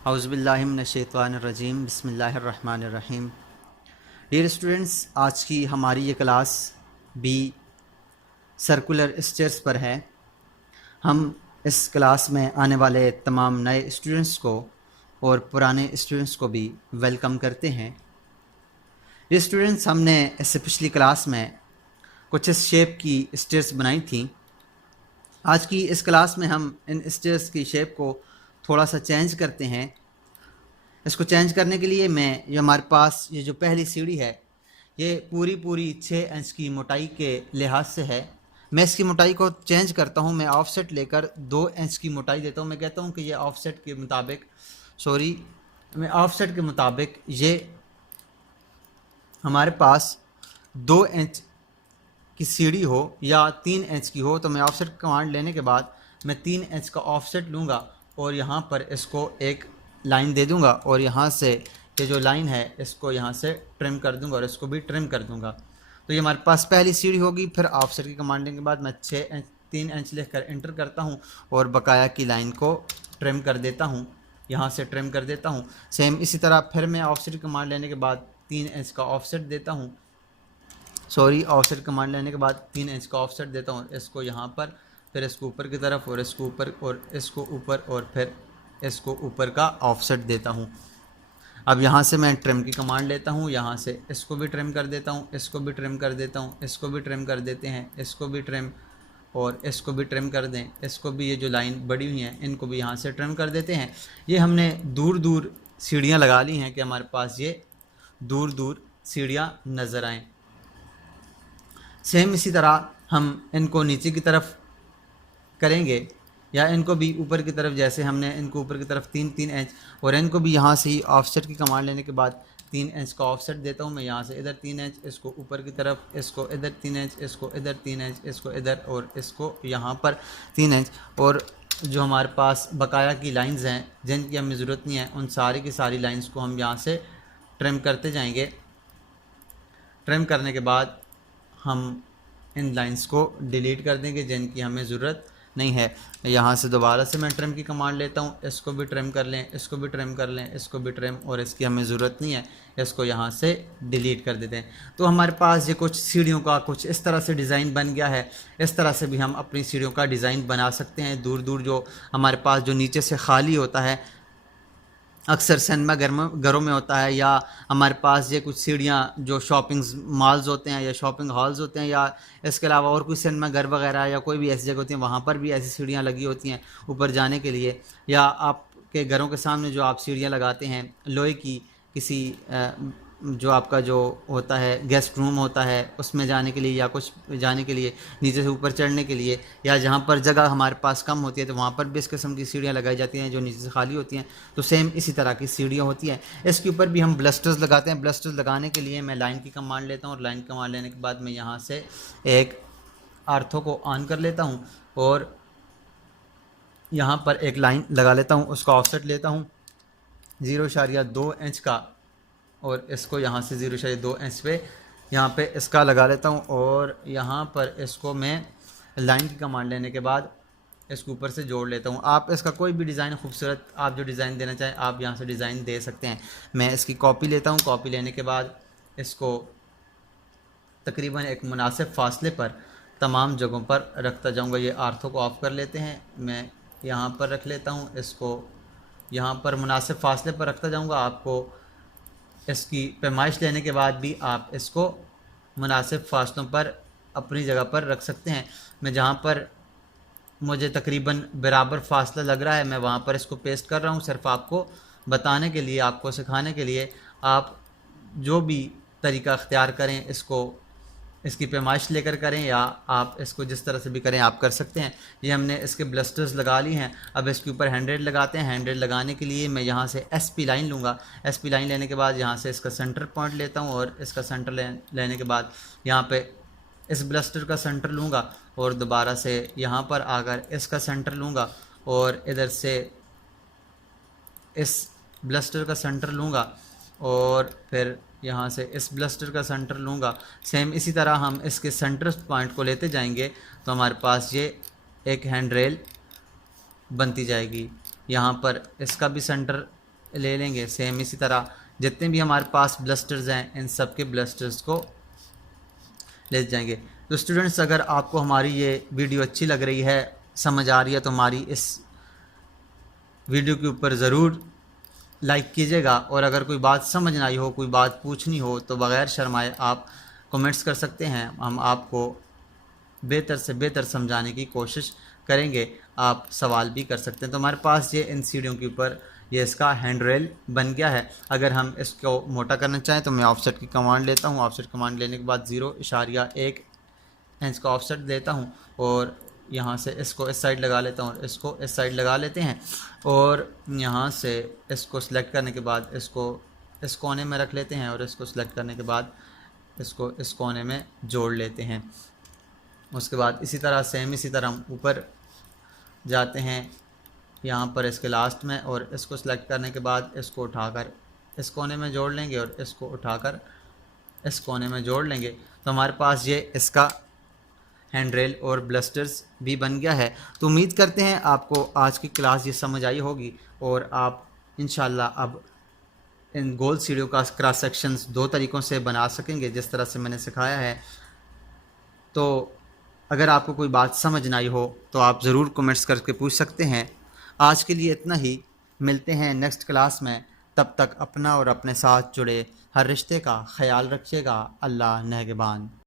औज़ुबिल्लाहि मिनश्शैतानिर्रजीम बिस्मिल्लाहिर्रहमानिर्रहीम। Dear students, आज की हमारी ये क्लास भी सर्कुलर स्टेयर्स पर है। हम इस क्लास में आने वाले तमाम नए स्टूडेंट्स को और पुराने स्टूडेंट्स को भी वेलकम करते हैं। ये स्टूडेंट्स, हमने इससे पिछली क्लास में कुछ इस शेप की स्टेयर्स बनाई थी। आज की इस क्लास में हम इन स्टेयर्स की शेप को थोड़ा सा चेंज करते हैं। इसको चेंज करने के लिए ये हमारे पास ये जो पहली सीढ़ी है, ये पूरी 6 इंच की मोटाई के लिहाज से है। मैं इसकी मोटाई को चेंज करता हूँ। मैं ऑफसेट लेकर 2 इंच की मोटाई देता हूँ। मैं कहता हूँ कि ये ऑफसेट के मुताबिक मैं ऑफसेट के मुताबिक ये हमारे पास 2 इंच की सीढ़ी हो या 3 इंच की हो, तो मैं ऑफसेट कमांड लेने के बाद मैं 3 इंच का ऑफसेट लूँगा और यहाँ पर इसको एक लाइन दे दूँगा और यहाँ से ये जो लाइन है इसको यहाँ से ट्रिम कर दूँगा और इसको भी ट्रिम कर दूँगा। तो ये हमारे पास पहली सीढ़ी होगी। फिर ऑफसेट की कमांड लेने के बाद मैं 3 इंच लिखकर एंटर करता हूँ और बकाया की लाइन को ट्रिम कर देता हूँ, यहाँ से ट्रिम कर देता हूँ। सेम इसी तरह फिर मैं ऑफसेट की कमांड लेने के बाद 3 इंच का ऑफसेट देता हूँ। ऑफसेट कमांड लेने के बाद 3 इंच का ऑफसेट देता हूँ। इसको यहाँ पर, फिर इसको ऊपर की तरफ और इसको ऊपर और इसको ऊपर और फिर इसको ऊपर का ऑफसेट देता हूँ। अब यहाँ से मैं ट्रिम की कमांड लेता हूँ, यहाँ से इसको भी ट्रिम कर देता हूँ, इसको भी ट्रिम कर देता हूँ, इसको भी ट्रिम कर देते हैं, इसको भी ट्रिम और इसको भी ट्रिम कर दें। इसको भी, ये जो लाइन बड़ी हुई हैं इनको भी यहाँ से ट्रिम कर देते हैं। ये हमने दूर दूर सीढ़ियाँ लगा ली हैं कि हमारे पास ये दूर दूर सीढ़ियाँ नज़र आएँ। सेम इसी तरह हम इनको नीचे की तरफ करेंगे या इनको भी ऊपर की तरफ, जैसे हमने इनको ऊपर की तरफ 3 इंच और इनको भी यहाँ से ही ऑफसेट की कमांड लेने के बाद 3 इंच का ऑफसेट देता हूँ। मैं यहाँ से इधर 3 इंच, इसको ऊपर की तरफ, इसको इधर 3 इंच, इसको इधर 3 इंच, इसको इधर और इसको यहाँ पर 3 इंच। और जो हमारे पास बकाया की लाइंस हैं जिनकी हमें ज़रूरत नहीं है, उन सारी की सारी लाइंस को हम यहाँ से ट्रिम करते जाएंगे। ट्रिम करने के बाद हम इन लाइंस को डिलीट कर देंगे जिनकी हमें ज़रूरत नहीं है। यहाँ से दोबारा से मैं ट्रिम की कमांड लेता हूँ, इसको भी ट्रिम कर लें, इसको भी ट्रिम कर लें, इसको भी ट्रिम, और इसकी हमें ज़रूरत नहीं है, इसको यहाँ से डिलीट कर देते हैं। तो हमारे पास ये कुछ सीढ़ियों का कुछ इस तरह से डिज़ाइन बन गया है। इस तरह से भी हम अपनी सीढ़ियों का डिज़ाइन बना सकते हैं। दूर दूर जो हमारे पास जो नीचे से खाली होता है, अक्सर सिनेमा घरों में होता है, या हमारे पास ये कुछ सीढ़ियाँ जो शॉपिंग मॉल्स होते हैं या शॉपिंग हॉल्स होते हैं, या इसके अलावा और कोई सिनेमा घर वगैरह या कोई भी ऐसी जगह होती है, वहाँ पर भी ऐसी सीढ़ियाँ लगी होती हैं ऊपर जाने के लिए। या आपके घरों के सामने जो आप सीढ़ियाँ लगाते हैं लोहे की, किसी जो आपका जो होता है गेस्ट रूम होता है उसमें जाने के लिए, या कुछ जाने के लिए नीचे से ऊपर चढ़ने के लिए, या जहाँ पर जगह हमारे पास कम होती है तो वहाँ पर भी इस किस्म की सीढ़ियाँ लगाई जाती हैं जो नीचे से खाली होती हैं। तो सेम इसी तरह की सीढ़ियाँ होती हैं। इसके ऊपर भी हम ब्लस्टर्स लगाते हैं। ब्लस्टर्स लगाने के लिए मैं लाइन की कमांड लेता हूँ और लाइन कमांड लेने के बाद मैं यहाँ से एक आर्थो को ऑन कर लेता हूँ और यहाँ पर एक लाइन लगा लेता हूँ। उसका ऑफसेट लेता हूँ 0.2 इंच का और इसको यहाँ से 0.2 इंच पे यहाँ पे इसका लगा लेता हूँ और यहाँ पर इसको मैं लाइन की कमांड लेने के बाद इसके ऊपर से जोड़ लेता हूँ। आप इसका कोई भी डिज़ाइन खूबसूरत आप जो डिज़ाइन देना चाहें आप यहाँ से डिज़ाइन दे सकते हैं। मैं इसकी कॉपी लेता हूँ। कॉपी लेने के बाद इसको तकरीबन एक मुनासिब फासले पर तमाम जगहों पर रखता जाऊँगा। ये आर्थो को ऑफ़ कर लेते हैं, मैं यहाँ पर रख लेता हूँ, इसको यहाँ पर मुनासिब फासले पर रखता जाऊँगा। आपको इसकी पैमाइश लेने के बाद भी आप इसको मुनासिब फासलों पर अपनी जगह पर रख सकते हैं। मैं जहाँ पर मुझे तकरीबन बराबर फासला लग रहा है मैं वहाँ पर इसको पेस्ट कर रहा हूँ, सिर्फ आपको बताने के लिए, आपको सिखाने के लिए। आप जो भी तरीका अख्तियार करें इसकी पैमाइश लेकर करें या आप इसको जिस तरह से भी करें आप कर सकते हैं। ये हमने इसके ब्लस्टर्स लगा ली हैं। अब इसके ऊपर हैंड्रेड लगाते हैं। हैंड्रेड लगाने के लिए मैं यहाँ से SP लाइन लूँगा। SP लाइन लेने के बाद यहाँ से इसका सेंटर पॉइंट लेता हूँ और इसका सेंटर लेने के बाद यहाँ पे इस ब्लस्टर का सेंटर लूँगा और दोबारा से यहाँ पर आकर इसका सेंटर लूँगा और इधर से इस ब्लस्टर का सेंटर लूँगा और फिर यहाँ से इस ब्लस्टर का सेंटर लूँगा। सेम इसी तरह हम इसके सेंटर पॉइंट को लेते जाएंगे तो हमारे पास ये एक हैंड रेल बनती जाएगी। यहाँ पर इसका भी सेंटर ले लेंगे। सेम इसी तरह जितने भी हमारे पास ब्लस्टर्स हैं इन सब के ब्लस्टर्स को ले जाएंगे। तो स्टूडेंट्स, अगर आपको हमारी ये वीडियो अच्छी लग रही है, समझ आ रही है, तो हमारी इस वीडियो के ऊपर ज़रूर लाइक कीजिएगा। और अगर कोई बात समझ ना आई हो, कोई बात पूछनी हो, तो बग़ैर शर्माए आप कमेंट्स कर सकते हैं। हम आपको बेहतर से बेहतर समझाने की कोशिश करेंगे। आप सवाल भी कर सकते हैं। तो हमारे पास ये इन सीढ़ियों के ऊपर ये इसका हैंड रेल बन गया है। अगर हम इसको मोटा करना चाहें तो मैं ऑफसेट की कमांड लेता हूँ। ऑफसेट कमांड लेने के बाद 0.1 इंच का ऑफसेट देता हूँ और यहाँ से इसको इस साइड लगा लेता हूँ और इसको इस साइड लगा लेते हैं। और यहाँ से इसको सिलेक्ट करने के बाद इसको इस कोने में रख लेते हैं और इसको सिलेक्ट करने के बाद इसको इस कोने में जोड़ लेते हैं। उसके बाद इसी तरह सेम इसी तरह हम ऊपर जाते हैं यहाँ पर इसके लास्ट में, और इसको सिलेक्ट करने के बाद इसको उठाकर इस कोने में जोड़ लेंगे और इसको उठाकर इस कोने में जोड़ लेंगे। तो हमारे पास ये इसका हैंड रेल और ब्लस्टर्स भी बन गया है। तो उम्मीद करते हैं आपको आज की क्लास ये समझ आई होगी और आप इंशाल्लाह अब इन गोल सीढ़ियों का क्रॉस सेक्शंस 2 तरीक़ों से बना सकेंगे जिस तरह से मैंने सिखाया है। तो अगर आपको कोई बात समझ ना आई हो तो आप ज़रूर कमेंट्स करके पूछ सकते हैं। आज के लिए इतना ही, मिलते हैं नेक्स्ट क्लास में। तब तक अपना और अपने साथ जुड़े हर रिश्ते का ख्याल रखिएगा। अल्लाह नेगबान।